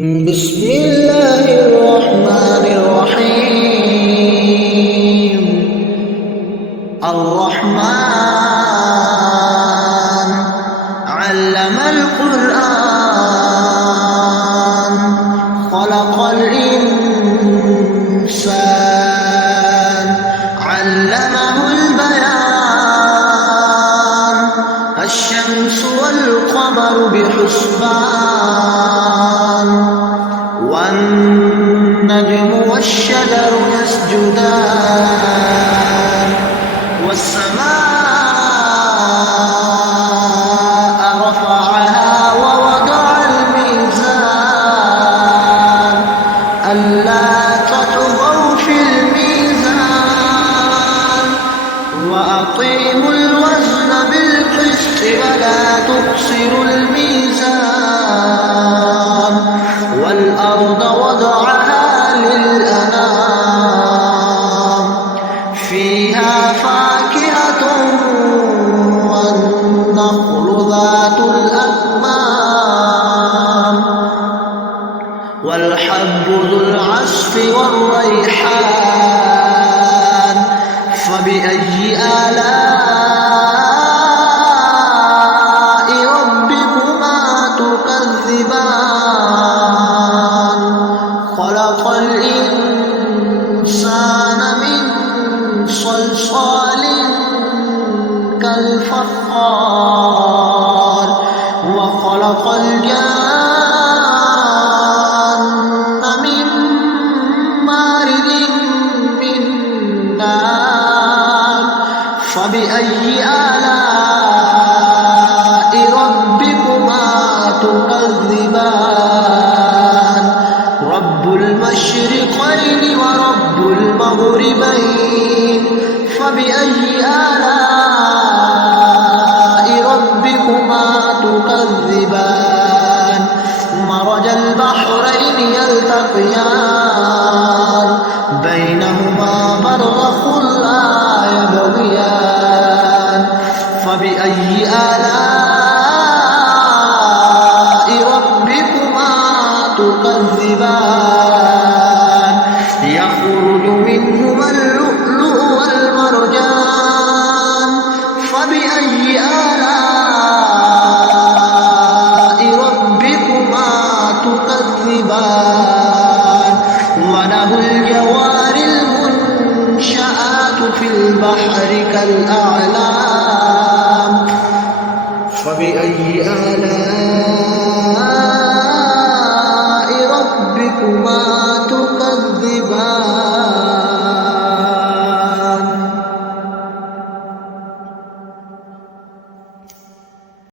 بسم الله الرحمن الرحيم. الرحمن علم القرآن خلق الإنسان علمه البيان الشمس والقمر بحسبان والنجم والشجر يسجدان والسماء رفعها ووضع الميزان ألا تطغوا في الميزان وأقيموا الوزن بالقسط ولا تخسروا الميزان والأرض وضعها للأنام فيها فاكهة والنخل ذات الأكمام والحب ذو العصف والريحان فبأي آلاء ربكما تكذبان خلق الإنسان من صلصال كالفخار وخلق الجان من مارد من نار فبأي آلاء ربكما تكذبان رب المشرقين ورب المغربين فبأي آلاء ربكما تكذبان مرج البحرين يلتقيان بينهما برزخ لا يبغيان فبأي آلاء ربكما تكذبان